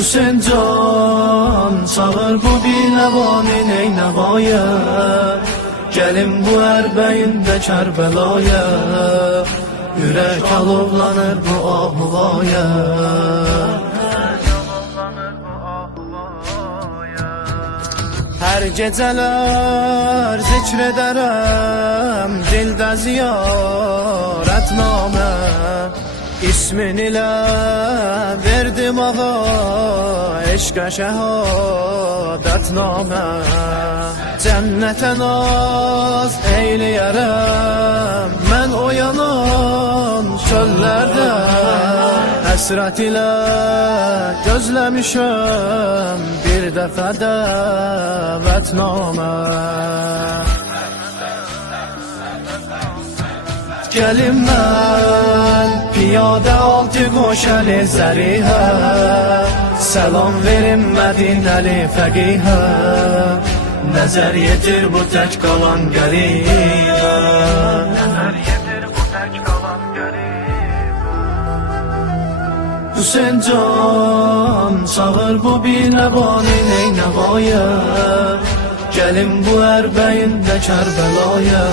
Hüseyin can çağır bu binəvanın ey nəvaya, gəlin bu ərbəyində Kərbəlaya, ürək alovlanır bu ahuvaya. Hər gecələr zikr edərəm dildə ziyarətnamə, İsmin ilə verdim ağa eşqə şəhadətnamə. Cənnətə naz eyləyərəm mən o yanan çöllərdə, həsrət ilə gözləmişəm bir dəfə də vətnamə. Gəlin mən piyada altı qoşəli zərihə, səlam verin Mədinəli fəqihə, nəzər yetir bu tək qalan qəribə. Hüseyin can çağır bu binəvanın ey nəvaya, gəlin bu ərbəyində Kərbəlaya,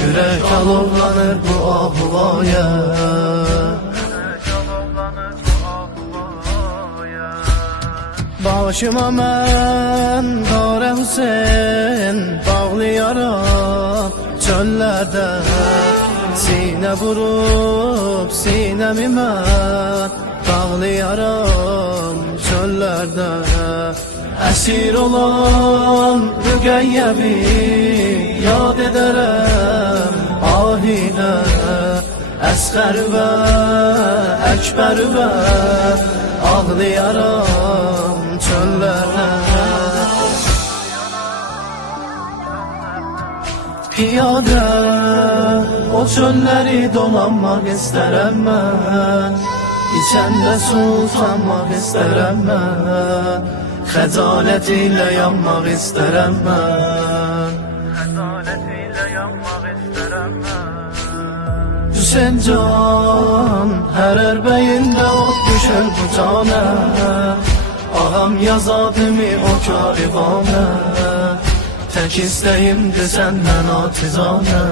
ürək alovlanır bu ahuvaya. Başıma mən Qara Hüseyin bağlayaram çöllərdə, sinə vurub sinəmi mən bağlayaram çöllərdə. Əsir olan Rüqəyyəvi yad edərəm ahidə, Əsqər və Əkbər və ağlayaram çöllərdə. Piyadə o çölləri dolanmaq istərəm mən, İçəndə sultanmaq istərəm mən, xəcalət ilə yanmaq istərəm mən. Hüseyin can hər ərbəyində ot düşür bu canə, ağam yazadımı o karivanə, tək istəyimdir səndən atizanə.